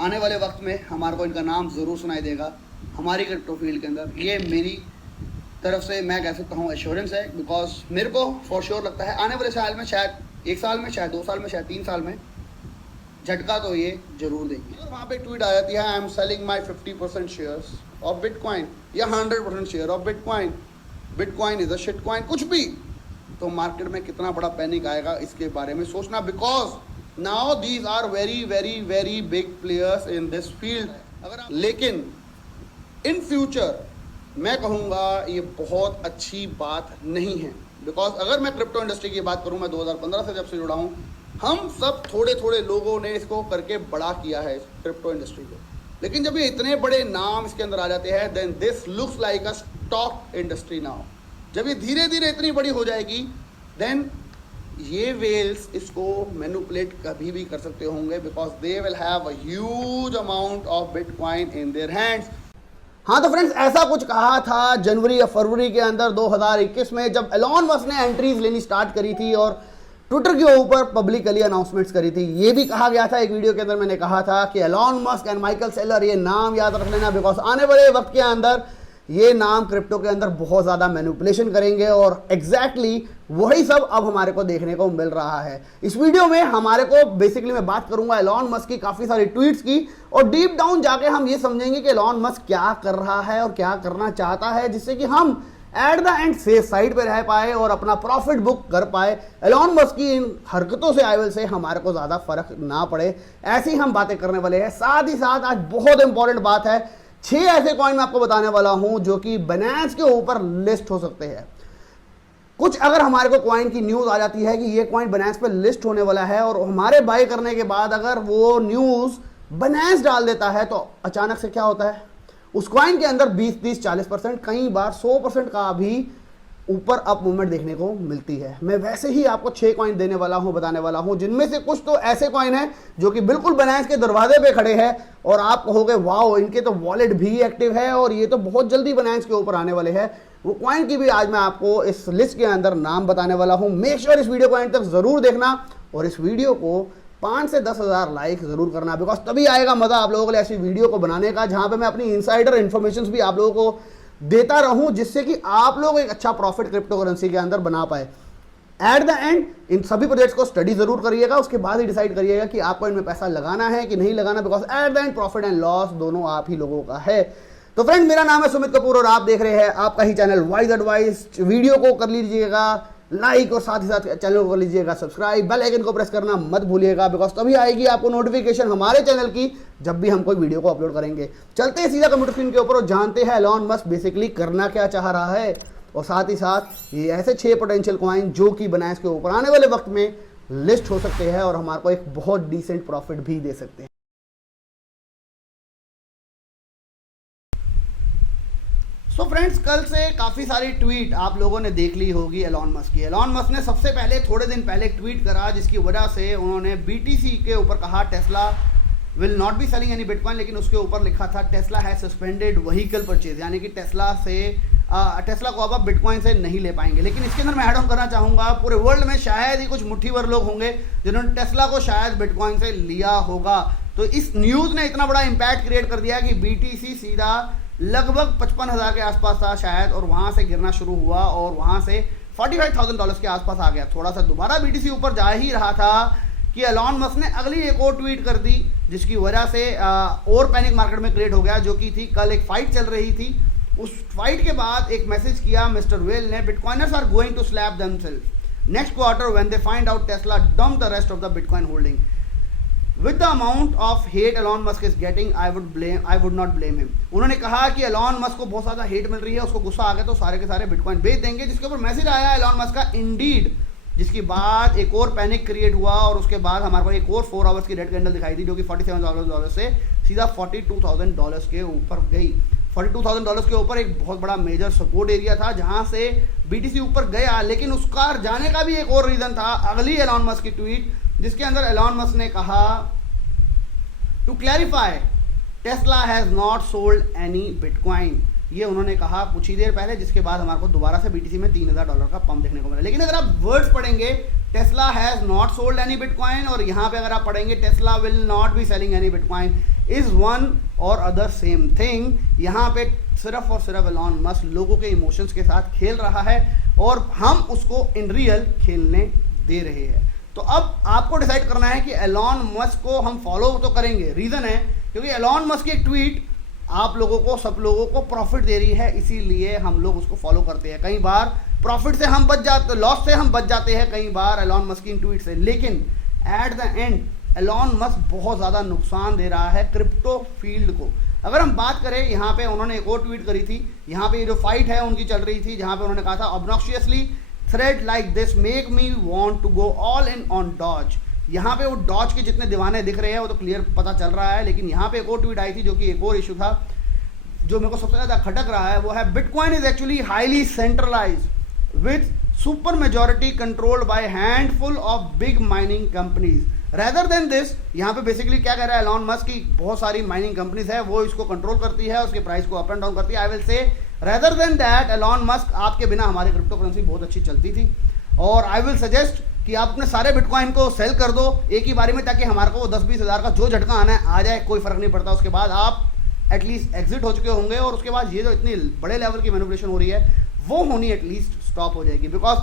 आने वाले वक्त में हमारे को इनका नाम ज़रूर सुनाई देगा हमारी क्रिप्टो फील्ड के अंदर। ये मेरी तरफ से मैं कह सकता हूँ एश्योरेंस है, बिकॉज मेरे को फॉर श्योर लगता है आने वाले साल में, शायद 1 साल में, शायद 2 साल में, शायद 3 साल में झटका तो ये जरूर देगी। और वहाँ पे ट्वीट आ जाती है I am selling my 50% shares of bitcoin या 100% share of bitcoin, bitcoin is a shit coin, कुछ भी, तो मार्केट में कितना बड़ा पैनिक आएगा इसके बारे में सोचना, because now these are very very very big players in this field. लेकिन इन फ्यूचर मैं कहूँगा ये बहुत अच्छी बात नहीं है, बिकॉज अगर मैं क्रिप्टो इंडस्ट्री की बात करूँ, मैं 2015 से जब से जुड़ा हूँ, हम सब थोड़े थोड़े लोगों ने इसको करके बड़ा किया है क्रिप्टो इंडस्ट्री को, लेकिन जब ये इतने बड़े नाम इसके अंदर आ जाते हैं then this looks like a stock industry now. जब ये धीरे धीरे इतनी बड़ी हो जाएगी देन ये वेल्स इसको मैनिपुलेट कभी भी कर सकते होंगे, because they will have a huge amount of bitcoin in their hands. हाँ तो फ्रेंड्स, ऐसा कुछ कहा था जनवरी या फरवरी के अंदर 2021 में, जब एलॉन मस्क ने एंट्रीज लेनी स्टार्ट करी थी और ट्विटर के ऊपर पब्लिकली अनाउंसमेंट्स करी थी। ये भी कहा गया था, एक वीडियो के अंदर मैंने कहा था कि Elon Musk and Michael Saylor, ये नाम याद रख लेना, बिकॉज आने वाले वक्त के अंदर ये नाम क्रिप्टो के अंदर बहुत ज़्यादा मैनिपुलेशन करेंगे और एग्जैक्टली वही सब अब हमारे को देखने को मिल रहा है। इस वीडियो में हमारे को बेसिकली मैं बात करूंगा एलॉन मस्क की काफ़ी सारी ट्वीट्स की, और डीप डाउन जाके हम ये समझेंगे कि एलॉन मस्क क्या कर रहा है और क्या करना चाहता है, जिससे कि हम eight the and safe side पे रह पाए और अपना प्रॉफिट बुक कर पाए। एलॉन मस्क की इन हरकतों से आई से हमारे को ज़्यादा फर्क ना पड़े, ऐसी हम बातें करने वाले हैं। साथ ही साथ आज बहुत इंपॉर्टेंट बात है, 6 ऐसे कॉइन मैं आपको बताने वाला हूं जो कि बाइनेंस के ऊपर लिस्ट हो सकते हैं। कुछ अगर हमारे को कॉइन की न्यूज़ आ जाती है कि ये कॉइन बाइनेंस पे लिस्ट होने वाला है और हमारे बाय करने के बाद अगर वो न्यूज़ बाइनेंस डाल देता है, तो अचानक से क्या होता है, उस कॉइन के अंदर 20-30-40%, कई बार 100% का भी ऊपर अप मूवमेंट देखने को मिलती है। मैं वैसे ही आपको 6 कॉइन देने वाला हूं, बताने वाला हूं, जिनमें से कुछ तो ऐसे कॉइन हैं जो कि बिल्कुल बाइनेंस के दरवाजे पे खड़े हैं और आप कहोगे वाओ, इनके तो वॉलेट भी एक्टिव है और ये तो बहुत जल्दी बाइनेंस के ऊपर आने वाले हैं। वो कॉइन की भी आज मैं आपको इस लिस्ट के अंदर नाम बताने वाला हूं। मेक श्योर इस वीडियो को एंड तक जरूर देखना और इस वीडियो को 5 से 10 हज़ार लाइक जरूर करना, बिकॉज तभी आएगा मजा आप लोगों को ऐसी वीडियो को बनाने का जहां पे मैं अपनी इनसाइडर इन्फॉर्मेशन भी आप लोगों को देता रहूं, जिससे कि आप लोग एक अच्छा प्रॉफिट क्रिप्टो करेंसी के अंदर बना पाए। एट द एंड इन सभी प्रोजेक्ट्स को स्टडी जरूर करिएगा, उसके बाद ही डिसाइड करिएगा कि आपको इनमें पैसा लगाना है कि नहीं लगाना, because at the and profit and loss दोनों आप ही लोगों का है। तो फ्रेंड, मेरा नाम है सुमित कपूर और आप देख रहे हैं आपका ही चैनल वाइज एडवाइस। वीडियो को कर लीजिएगा लाइक और साथ ही साथ चैनल को कर लीजिएगा सब्सक्राइब, बेल आइकन को प्रेस करना मत भूलिएगा, बिकॉज तभी आएगी आपको नोटिफिकेशन हमारे चैनल की जब भी हम कोई वीडियो को अपलोड करेंगे। चलते हैं सीधा कंप्यूटर स्क्रीन के ऊपर और जानते हैं एलॉन मस्क बेसिकली करना क्या चाह रहा है, और साथ ही साथ ये ऐसे 6 पोटेंशियल कॉइन जो कि बाइनेंस के ऊपर आने वाले वक्त में लिस्ट हो सकते हैं और हमारे को एक बहुत डिसेंट प्रॉफिट भी दे सकते हैं। तो फ्रेंड्स, कल से काफ़ी सारी ट्वीट आप लोगों ने देख ली होगी एलॉन मस्क की। एलॉन मस्क ने सबसे पहले थोड़े दिन पहले एक ट्वीट करा, जिसकी वजह से उन्होंने BTC के ऊपर कहा Tesla will not be selling any bitcoin, लेकिन उसके ऊपर लिखा था Tesla has suspended vehicle purchase, यानी कि टेस्ला को अब आप बिटकॉइन से नहीं ले पाएंगे। लेकिन इसके अंदर मैं ऐड ऑन करना चाहूँगा, पूरे वर्ल्ड में शायद ही कुछ मुट्ठी भर लोग होंगे जिन्होंने टेस्ला को शायद बिटकॉइन से लिया होगा। तो इस न्यूज़ ने इतना बड़ा इम्पैक्ट क्रिएट कर दिया कि BTC सीधा लगभग 55,000 के आसपास था शायद, और वहां से गिरना शुरू हुआ और वहां से $45,000 के आसपास आ गया। थोड़ा सा दोबारा BTC ऊपर जा ही रहा था कि एलॉन मस्क ने अगली एक और ट्वीट कर दी, जिसकी वजह से और पैनिक मार्केट में क्रिएट हो गया, जो कि थी कल एक फाइट चल रही थी। उस फाइट के बाद एक मैसेज किया मिस्टर वेल ने, bitcoiners are going to slap themselves next quarter when they find out Tesla dump the rest of the bitcoin holding with the amount of hate Elon Musk is getting, I would not blame him। उन्होंने कहा कि Elon Musk को बहुत ज़्यादा hate मिल रही है, उसको गुस्सा आ गया तो सारे के सारे बिटकॉइन बेच देंगे, जिसके ऊपर मैसेज आया एलॉन मस्क का इंडीड, जिसकी बाद एक और पैनिक क्रिएट हुआ और उसके बाद हमारे को एक और 4 आवर्स की रेड कैंडल दिखाई दी, जो कि $47 से सीधा $42,000 के ऊपर गई। $42,000 के ऊपर एक बहुत बड़ा मेजर सपोर्ट एरिया था जहां से BTC ऊपर गया, लेकिन उसका जाने का भी एक और रीज़न था, अगली एलॉन मस्क की ट्वीट, जिसके अंदर एलॉन मस्क ने कहा to clarify Tesla has not sold any bitcoin. ये उन्होंने कहा कुछ ही देर पहले, जिसके बाद हमारे को दोबारा से BTC में $3,000 का पंप देखने को मिला। लेकिन अगर आप वर्ड्स पढ़ेंगे Tesla has not sold any bitcoin, और यहाँ पे अगर आप पढ़ेंगे Tesla will not be selling any bitcoin, is one और अदर सेम थिंग। यहाँ पे सिर्फ और सिर्फ एलॉन मस्क लोगों के इमोशंस के साथ खेल रहा है और हम उसको इन रियल खेलने दे रहे हैं। तो अब आपको डिसाइड करना है कि एलॉन मस्क को हम फॉलो तो करेंगे। रीजन है क्योंकि एलॉन मस्क की एक ट्वीट आप लोगों को, सब लोगों को प्रॉफिट दे रही है, इसीलिए हम लोग उसको फॉलो करते हैं। कई बार प्रॉफिट से हम बच जाते, लॉस से हम बच जाते हैं कई बार एलॉन मस्क की ट्वीट से, लेकिन eight the and Elon Musk बहुत ज़्यादा नुकसान दे रहा है क्रिप्टो फील्ड को। अगर हम बात करें, यहाँ पे उन्होंने एक और ट्वीट करी थी, यहाँ पे ये जो फाइट है उनकी चल रही थी, जहाँ पे उन्होंने कहा था obnoxiously thread like this make me want to go all in on doge. यहाँ पे वो डॉज के जितने दीवाने दिख रहे हैं वो तो क्लियर पता चल रहा है, लेकिन यहाँ पे एक और ट्वीट आई थी जो कि एक और इशू था जो मेरे को सबसे ज़्यादा खटक रहा है, वो है bitcoin is actually highly centralised with super majority controlled by handful of big mining companies rather than this. यहाँ पे बेसिकली क्या कह रहा है एलॉन मस्क की बहुत सारी माइनिंग कंपनीज है वो इसको कंट्रोल करती है, उसके प्राइस को अप एंड डाउन करती है। I will say rather than that Elon Musk आपके बिना हमारी क्रिप्टो करेंसी बहुत अच्छी चलती थी, और आई विल सजेस्ट कि आप अपने सारे बिटकॉइन को सेल कर दो एक ही बारी में, ताकि हमारे को 10-20 हज़ार का जो झटका आना है आ जाए, कोई फर्क नहीं पड़ता। उसके बाद आप एटलीस्ट एग्जिट हो चुके होंगे और उसके बाद ये जो इतनी बड़े लेवल की मैनिपुलेशन हो रही है वो होनी एटलीस्ट स्टॉप हो जाएगी। बिकॉज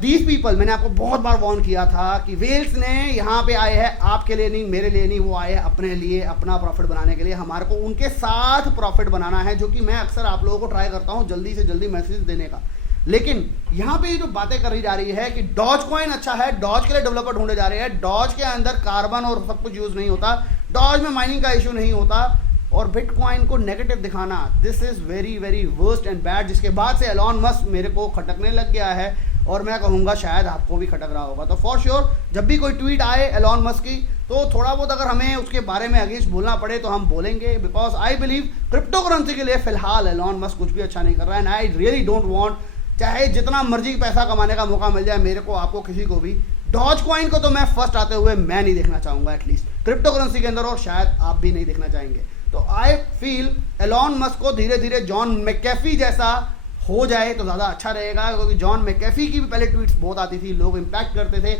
दीज पीपल, मैंने आपको बहुत बार वार्न किया था कि वेल्स ने यहाँ पे आए हैं आपके लिए नहीं, मेरे लिए नहीं, वो आए हैं अपने लिए, अपना प्रॉफिट बनाने के लिए। हमारे को उनके साथ प्रॉफिट बनाना है, जो कि मैं अक्सर आप लोगों को ट्राई करता हूँ जल्दी से जल्दी मैसेज देने का। लेकिन यहाँ पे जो बातें करी जा रही है कि डॉज कॉइन अच्छा है, डॉज के लिए डेवलपर ढूंढे जा रहे हैं, डॉज के अंदर कार्बन और सब कुछ यूज नहीं होता, डॉज में माइनिंग का इशू नहीं होता, और बिटकॉइन को नेगेटिव दिखाना, this is very very worst and bad. जिसके बाद से एलॉन मस्क मेरे को खटकने लग गया है और मैं कहूँगा शायद आपको भी खटक रहा होगा। तो फॉर श्योर जब भी कोई ट्वीट आए एलॉन मस्क की, तो थोड़ा बहुत अगर हमें उसके बारे में अगेंस्ट बोलना पड़े तो हम बोलेंगे, because I believe crypto currency के लिए फिलहाल एलॉन मस्क कुछ भी अच्छा नहीं कर रहा है। And I really don't want, चाहे जितना मर्जी पैसा कमाने का मौका मिल जाए मेरे को, आपको, किसी को भी, डॉज कॉइन को तो मैं फर्स्ट आते हुए मैं नहीं देखना चाहूंगा एटलीस्ट क्रिप्टो करेंसी के अंदर, और शायद आप भी नहीं देखना चाहेंगे। तो आई फील एलॉन मस्क को धीरे धीरे जॉन मैकेफी जैसा हो जाए तो ज़्यादा अच्छा रहेगा, क्योंकि जॉन मैकेफी की भी पहले ट्वीट्स बहुत आती थी, लोग इंपैक्ट करते थे,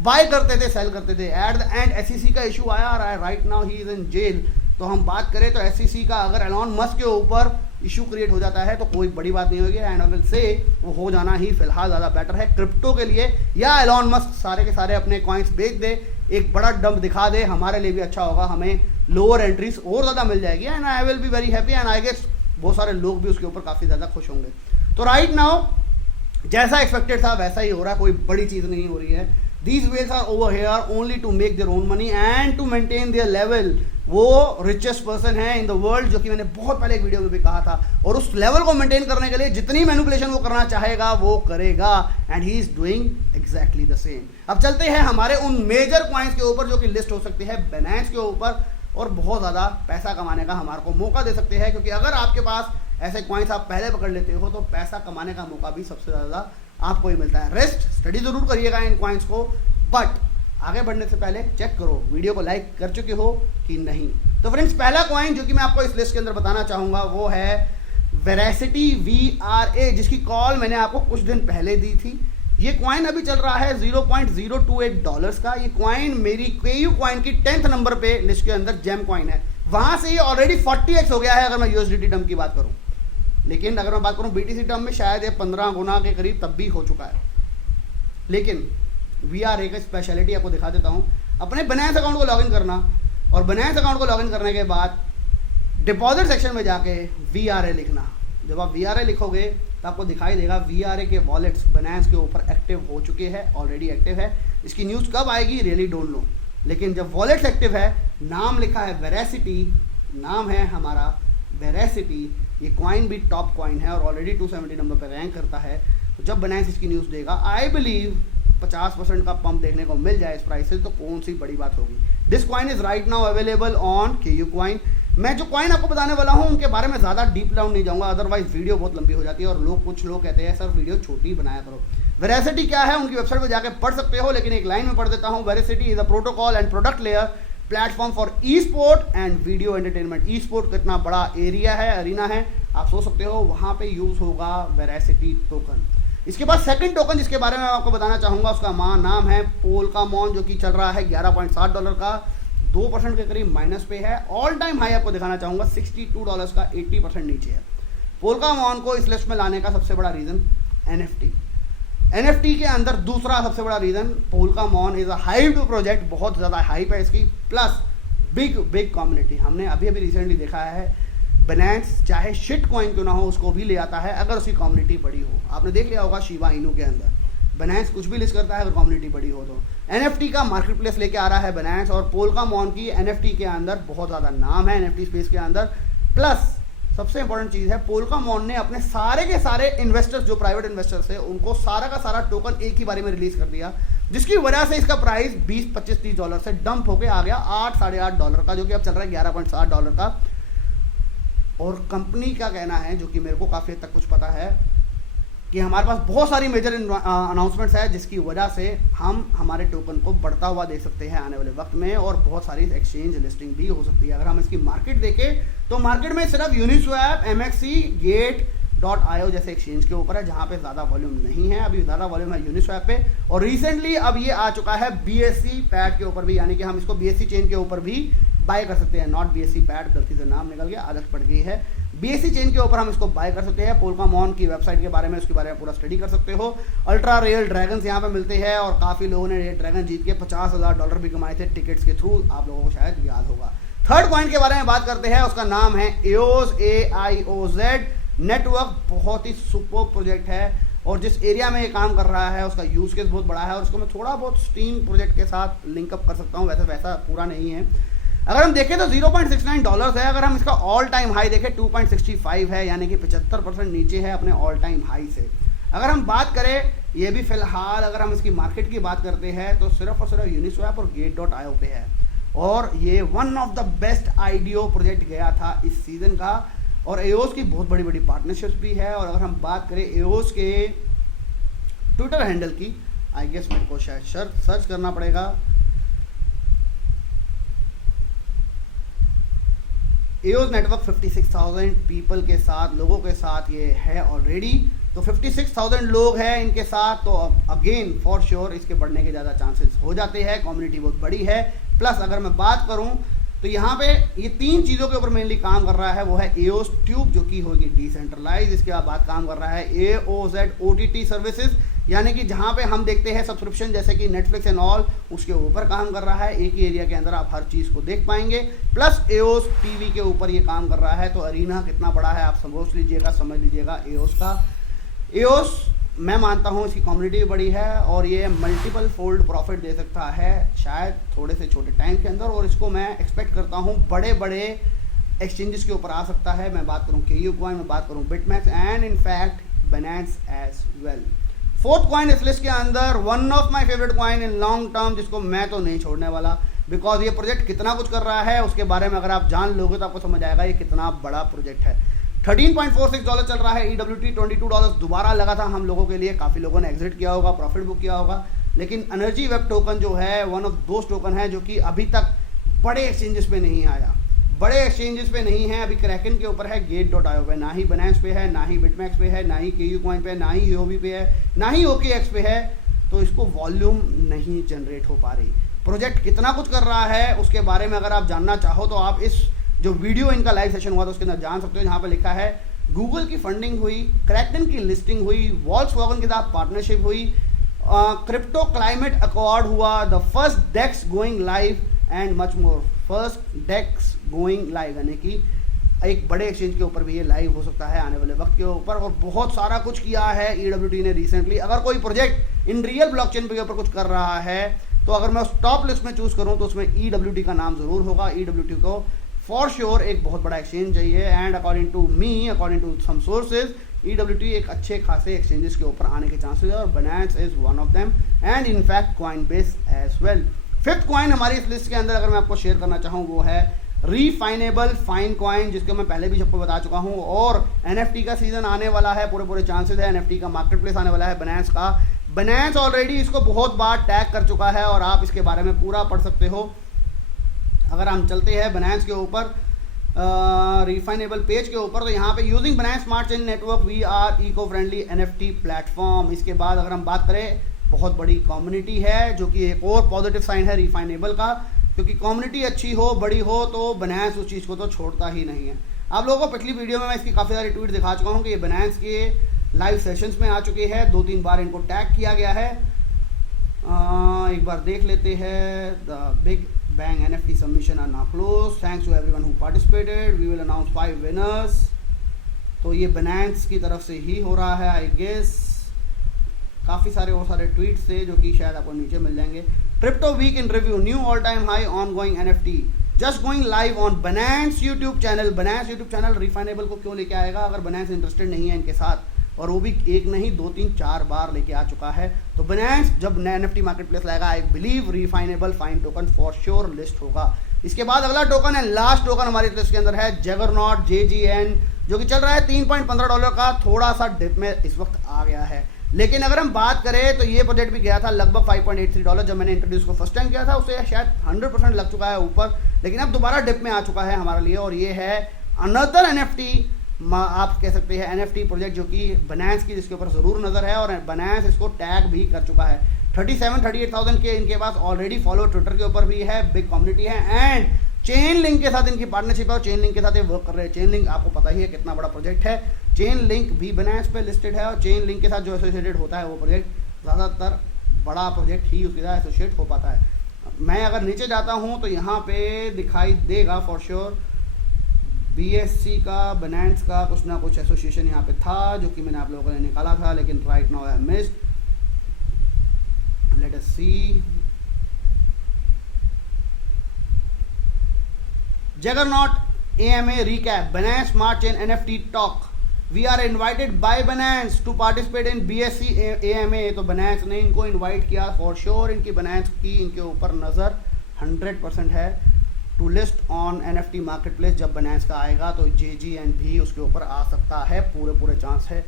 बाय करते थे, सेल करते थे। एट द एंड एसईसी का इशू आया रहा है, right now he is in jail. तो हम बात करें तो एसईसी का अगर एलॉन मस्क के ऊपर इशू क्रिएट हो जाता है तो कोई बड़ी बात नहीं होगी, एंड आई विल से वो हो जाना ही फिलहाल ज़्यादा बेटर है क्रिप्टो के लिए। या एलॉन मस्क सारे के सारे अपने कॉइन्स बेच दे, एक बड़ा डंप दिखा दे, हमारे लिए भी अच्छा होगा, हमें लोअर एंट्रीज और ज़्यादा मिल जाएगी, and I will be very happy, and I guess बहुत सारे लोग भी उसके ऊपर काफ़ी ज़्यादा खुश होंगे। तो राइट नाउ जैसा एक्सपेक्टेड था वैसा ही हो रहा है, कोई बड़ी चीज़ नहीं हो रही है। These whales are over here only to make their own money and to maintain their level। वो richest person है in the world, जो कि मैंने बहुत पहले एक वीडियो में भी कहा था, और उस लेवल को मेंटेन करने के लिए जितनी मैनिपुलेशन वो करना चाहेगा वो करेगा, and he is doing exactly the same. अब चलते हैं हमारे उन मेजर कॉइन्स के ऊपर जो कि लिस्ट हो सकती है Binance के ऊपर, और बहुत ज़्यादा पैसा कमाने का हमारे को मौका दे सकते हैं, क्योंकि अगर आपके पास ऐसे कॉइन्स आप पहले पकड़ लेते हो तो पैसा कमाने का मौका भी सबसे ज़्यादा आपको ही मिलता है। रेस्ट स्टडी जरूर करिएगा इन कॉइन्स को, बट आगे बढ़ने से पहले चेक करो वीडियो को लाइक कर चुके हो कि नहीं। तो फ्रेंड्स, पहला कॉइन जो कि मैं आपको इस लिस्ट के अंदर बताना चाहूंगा वो है वेरासिटी VRA, जिसकी कॉल मैंने आपको कुछ दिन पहले दी थी। ये कॉइन अभी चल रहा है $0.028 का। ये कॉइन मेरी KU कॉइन की 10th नंबर पे लिस्ट के अंदर जेम कॉइन है, वहां से ये ऑलरेडी 40x हो गया है अगर मैं USDT टर्म की बात करूं, लेकिन अगर मैं बात करूं BTC टर्म में शायद ये 15 गुना के करीब तब भी हो चुका है। लेकिन VRA का स्पेशलिटी आपको दिखा देता हूं। अपने Binance अकाउंट को लॉगिन करना, और Binance अकाउंट को लॉगिन करने के बाद डिपॉजिट सेक्शन में जाके VRA लिखना। जब आप VRA लिखोगे तो आपको दिखाई देगा VRA के वॉलेट्स Binance के ऊपर एक्टिव हो चुके हैं, ऑलरेडी एक्टिव है। इसकी न्यूज़ कब आएगी रियली डोंट नो, लेकिन जब वॉलेट्स एक्टिव है, नाम लिखा है वेरासिटी, नाम है हमारा वेरासिटी, ये कॉइन भी टॉप कॉइन है और ऑलरेडी 270 नंबर पर रैंक करता है। तो जब Binance इसकी न्यूज़ देगा, आई बिलीव 50% का पंप देखने को मिल जाए इस प्राइस से, तो कौन सी बड़ी बात होगी। This coin is right now available on KU coin. मैं जो कॉइन आपको बताने वाला हूं उनके बारे में ज़्यादा डीप डाउन नहीं जाऊंगा, अदरवाइज वीडियो बहुत लंबी हो जाती है, और कुछ लोग कहते हैं सर वीडियो छोटी बनाया करो। वेरासिटी क्या है उनकी वेबसाइट पर जाकर पढ़ सकते हो, लेकिन एक लाइन में पढ़ देता हूँ। Veracity is a protocol and product layer platform for E sport and video entertainment. E sport कितना बड़ा एरिया है, अरीना है, आप सोच सकते हो, वहाँ पे यूज होगा वेरासिटी टोकन। इसके बाद सेकंड टोकन जिसके बारे में मैं आपको बताना चाहूंगा उसका नाम है पोलकामॉन, जो कि चल रहा है $11.60 का। 2% के करीब माइनस पे है। ऑल टाइम हाई आपको दिखाना चाहूंगा $62 का 80% नीचे है। पोल्कामॉन को इस लिस्ट में लाने का सबसे बड़ा रीजन एनएफटी के अंदर दूसरा सबसे बड़ा reason Polkamon is a hyped project, बहुत ज़्यादा हाइप है इसकी, प्लस बिग कम्युनिटी। हमने अभी रिसेंटली देखा है बाइनेंस चाहे शिट कॉइन क्यों ना हो उसको भी ले आता है अगर उसकी कम्युनिटी बड़ी हो। आपने देख लिया होगा शिबा इनू के अंदर बाइनेंस कुछ भी लिस्ट करता है अगर कम्युनिटी बड़ी हो तो। एनएफटी का मार्केट प्लेस लेके आ रहा है बाइनेंस, और पोल्कामॉन की एनएफटी के अंदर बहुत ज़्यादा नाम है एनएफटी स्पेस के अंदर। प्लस सबसे इंपॉर्टेंट चीज़ है पोल्कामॉन ने अपने सारे के सारे इन्वेस्टर्स जो प्राइवेट इन्वेस्टर्स है उनको सारा का सारा टोकन एक ही बारे में रिलीज कर दिया, जिसकी वजह से इसका प्राइस $20-25-30 से डंप होके आ गया $8-8.5 का, जो कि अब चल रहा है $11.60 का। और कंपनी का कहना है, जो कि मेरे को काफ़ी हद तक कुछ पता है, कि हमारे पास बहुत सारी मेजर अनाउंसमेंट्स है जिसकी वजह से हम हमारे टोकन को बढ़ता हुआ देख सकते हैं आने वाले वक्त में, और बहुत सारी एक्सचेंज लिस्टिंग भी हो सकती है। अगर हम इसकी मार्केट देखें तो मार्केट में सिर्फ यूनिस्वैप, MXC, Gate.io जैसे एक्सचेंज के ऊपर है जहां पे ज़्यादा वॉल्यूम नहीं है। अभी ज़्यादा वॉल्यूम है यूनिस्वैप पे, और रिसेंटली अब ये आ चुका है BSC पैड के ऊपर भी, यानी कि हम इसको BSC चेन के ऊपर भी बाय कर सकते हैं। नॉट BSC पैड, गलती से नाम निकल गया, आदत पड़ गई है। BSC चेन के ऊपर हम इसको बाय कर सकते हैं। पोल्कामॉन की वेबसाइट के बारे में, उसके बारे में पूरा स्टडी कर सकते हो। अल्ट्रा रियल ड्रैगन्स यहाँ पे मिलते हैं, और काफ़ी लोगों ने रेड ड्रैगन जीत के $50,000 भी कमाए थे टिकट्स के थ्रू, आप लोगों को शायद याद होगा। थर्ड पॉइंट के बारे में बात करते हैं, उसका नाम है EOS AIOZ नेटवर्क। बहुत ही सुपर प्रोजेक्ट है, और जिस एरिया में ये काम कर रहा है उसका यूज केस बहुत बड़ा है, और उसको मैं थोड़ा बहुत स्टीम प्रोजेक्ट के साथ लिंकअप कर सकता हूँ, वैसा पूरा नहीं है। अगर हम देखें तो $0.69 है। अगर हम इसका ऑल टाइम हाई देखें 2.65 है, यानी कि 75% नीचे है अपने ऑल टाइम हाई से। अगर हम बात करें, ये भी फिलहाल अगर हम इसकी मार्केट की बात करते हैं तो सिर्फ और सिर्फ यूनिस्वैप और Gate.io पे है, और ये one of the best IDO project गया था इस सीजन का। और EOS की बहुत बड़ी बड़ी पार्टनरशिप्स भी है। और अगर हम बात करें EOS के ट्विटर हैंडल की, आई गेस मेरे को शायद सर्च करना पड़ेगा। EOS नेटवर्क 56,000 पीपल के साथ, लोगों के साथ ये है ऑलरेडी। तो 56,000 लोग हैं इनके साथ, तो अगेन फॉर श्योर इसके बढ़ने के ज़्यादा चांसेस हो जाते हैं। कम्युनिटी बहुत बड़ी है। प्लस अगर मैं बात करूं तो यहाँ पे ये 3 चीज़ों के ऊपर मेनली काम कर रहा है। वो है EOS ट्यूब, जो कि होगी डिसेंट्रलाइज। इसके बाद काम कर रहा है AOZ OTT सर्विसेज, यानी कि जहाँ पे हम देखते हैं सब्सक्रिप्शन जैसे कि नेटफ्लिक्स एंड ऑल, उसके ऊपर काम कर रहा है। एक ही एरिया के अंदर आप हर चीज़ को देख पाएंगे। प्लस EOS TV के ऊपर ये काम कर रहा है। तो अरीना कितना बड़ा है आप समझ लीजिएगा EOS का। EOS मैं मानता हूँ इसकी कम्युनिटी भी बड़ी है, और ये मल्टीपल फोल्ड प्रॉफिट दे सकता है शायद थोड़े से छोटे टाइम के अंदर, और इसको मैं एक्सपेक्ट करता हूँ बड़े बड़े एक्सचेंजेस के ऊपर आ सकता है। मैं बात करूँ KU कॉइन, मैं बात करूँ BitMax and in fact Binance as well. Fourth coin इस लिस्ट के अंदर one of my favourite coin in long term, जिसको मैं तो नहीं छोड़ने वाला, बिकॉज ये प्रोजेक्ट कितना कुछ कर रहा है उसके बारे में अगर आप जान लोगे तो आपको समझ आएगा ये कितना बड़ा प्रोजेक्ट है। $13.46 चल रहा है। EWT $22 दोबारा लगा था हम लोगों के लिए, काफ़ी लोगों ने एग्जिट किया होगा, प्रॉफिट बुक किया होगा। लेकिन एनर्जी वेब टोकन जो है वन ऑफ दोज टोकन है जो कि अभी तक बड़े एक्सचेंजेस पे नहीं आया, बड़े एक्सचेंजेस पे नहीं है। अभी क्रैकन के ऊपर है, Gate.io पे, ना ही बाइनेंस पे है, ना ही बिटमैक्स पे है, ना ही KU कॉइन पे, ना ही EOB पे है, ना ही OKX पे है। तो इसको वॉल्यूम नहीं जनरेट हो पा रही। प्रोजेक्ट कितना कुछ कर रहा है उसके बारे में अगर आप जानना चाहो तो आप इस जो वीडियो इनका लाइव सेशन हुआ था उसके अंदर जान सकते हो, जहाँ पे लिखा है गूगल की फंडिंग हुई, क्रैकन की लिस्टिंग हुई, वॉल्क्सवैगन के साथ पार्टनरशिप हुई, क्रिप्टो क्लाइमेट अकॉर्ड हुआ, the first DEX going live and much more. First DEX going live यानी कि एक बड़े एक्सचेंज के ऊपर भी ये लाइव हो सकता है आने वाले वक्त के ऊपर, और बहुत सारा कुछ किया है EWT ने रिसेंटली। अगर कोई प्रोजेक्ट इन रियल ब्लॉकचेन के ऊपर कुछ कर रहा है तो अगर मैं उस टॉप लिस्ट में चूज करूं तो उसमें EWT का नाम जरूर होगा। EWT को फॉर श्योर एक बहुत बड़ा एक्सचेंज चाहिए, and according to me, according to some sources, EWT एक अच्छे खासे एक्सचेंजेस के ऊपर आने के चांसेस है, और Binance is one of them, and in fact Coinbase as well. Fifth coin हमारी इस लिस्ट के अंदर अगर मैं आपको शेयर करना चाहूँ वो है रीफाइनेबल फाइन कॉइन, जिसको मैं पहले भी सबको बता चुका हूँ। और NFT का सीजन आने वाला है, पूरे चांसेस है। NFT का मार्केट प्लेस आने वाला है बाइनेंस का। बाइनेंस ऑलरेडी इसको बहुत बार टैग कर चुका है, और आप इसके बारे में पूरा पढ़ सकते हो। अगर हम चलते हैं बाइनेंस के ऊपर रिफाइनेबल पेज के ऊपर, तो यहाँ पे using Binance smart chain network we are eco friendly NFT platform. इसके बाद अगर हम बात करें, बहुत बड़ी कम्युनिटी है, जो कि एक और पॉजिटिव साइन है रिफाइनेबल का। क्योंकि कम्युनिटी अच्छी हो, बड़ी हो, तो बनायंस उस चीज़ को तो छोड़ता ही नहीं है। आप लोगों को पिछली वीडियो में मैं इसकी काफ़ी सारी ट्वीट दिखा चुका हूँ कि ये बनायंस के लाइव सेशंस में आ चुके हैं, 2-3 बार इनको टैग किया गया है। एक बार देख लेते हैं। The big bang NFT submission are now close, thanks to everyone who participated, we will announce 5 winners. तो ये बनायंस की तरफ से ही हो रहा है आई गेस। काफ़ी सारे और सारे ट्वीट्स थे जो कि शायद आपको नीचे मिल जाएंगे। Crypto week in review, new all time high on going NFT, just going live on Binance YouTube channel. Binance YouTube channel refinable को क्यों लेके आएगा अगर बनायंस इंटरेस्टेड नहीं है इनके साथ, और वो भी एक नहीं 2-3-4 बार लेके आ चुका है। तो बनायंस जब NFT मार्केट प्लेस लाएगा, I believe refinable fine token for sure list होगा। इसके बाद अगला टोकन है, लास्ट टोकन हमारी लिस्ट के अंदर है जगरनॉट JGN, जो कि चल रहा है $3.15 का, थोड़ा सा डिप में इस वक्त आ गया है। लेकिन अगर हम बात करें तो ये प्रोजेक्ट भी गया था लगभग $5.83 जब मैंने इंट्रोड्यूस को फर्स्ट टाइम किया था, उसे शायद 100% लग चुका है ऊपर, लेकिन अब दोबारा डिप में आ चुका है हमारे लिए। और ये है अनदर NFT, आप कह सकते हैं NFT प्रोजेक्ट जो कि बनायंस की, जिसके ऊपर ज़रूर नज़र है, और बनायंस इसको टैग भी कर चुका है। 37-38,000 के इनके पास ऑलरेडी फॉलो ट्विटर के ऊपर भी है, बिग कम्युनिटी है, एंड चेन लिंक के साथ इनकी पार्टनरशिप है और चेन लिंक के साथ ये वर्क कर रहे हैं। चेन लिंक आपको पता ही है कितना बड़ा प्रोजेक्ट है। चेन लिंक भी बनायंस पे लिस्टेड है, और चेन लिंक के साथ जो एसोसिएटेड होता है वो प्रोजेक्ट ज़्यादातर बड़ा प्रोजेक्ट ही उसके साथ एसोसिएट हो पाता है। मैं अगर नीचे जाता हूँ तो यहाँ पे दिखाई देगा फॉर श्योर BSC का, बनायंस का कुछ ना कुछ एसोसिएशन यहाँ पे था जो कि मैंने आप लोगों ने निकाला था, लेकिन right now I missed. Let us see. Juggernaut AMA recap, Binance Smart Chain NFT talk. We are invited by Binance to participate in BSC AMA. तो Binance ने इनको इनवाइट किया फॉर श्योर। इनकी Binance की इनके ऊपर नज़र 100% है to list on NFT market place. जब Binance का आएगा तो JGN भी उसके ऊपर आ सकता है, पूरे चांस है।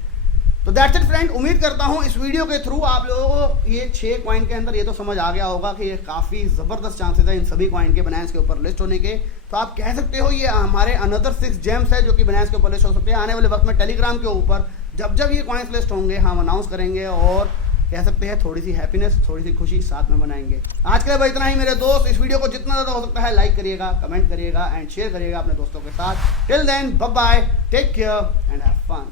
तो दैट्स इट फ्रेंड, उम्मीद करता हूँ इस वीडियो के थ्रू आप लोगों को ये 6 कॉइन के अंदर ये तो समझ आ गया होगा कि ये काफ़ी ज़बरदस्त चांसेस है इन सभी कॉइन के बनायंस के ऊपर लिस्ट होने के। तो आप कह सकते हो ये हमारे अनदर 6 जेम्स है जो कि बनायंस के ऊपर लिस्ट हो सकते हैं। आने वाले वक्त में टेलीग्राम के ऊपर जब ये कॉइन्स लिस्ट होंगे हम अनाउंस करेंगे, और कह सकते हैं थोड़ी सी हैप्पीनेस, थोड़ी सी खुशी साथ में मनाएंगे। आज के लिए बस इतना ही मेरे दोस्त। इस वीडियो को जितना ज़्यादा हो सकता है लाइक करिएगा, कमेंट करिएगा एंड शेयर करिएगा अपने दोस्तों के साथ। Till then bye bye, take care and have fun.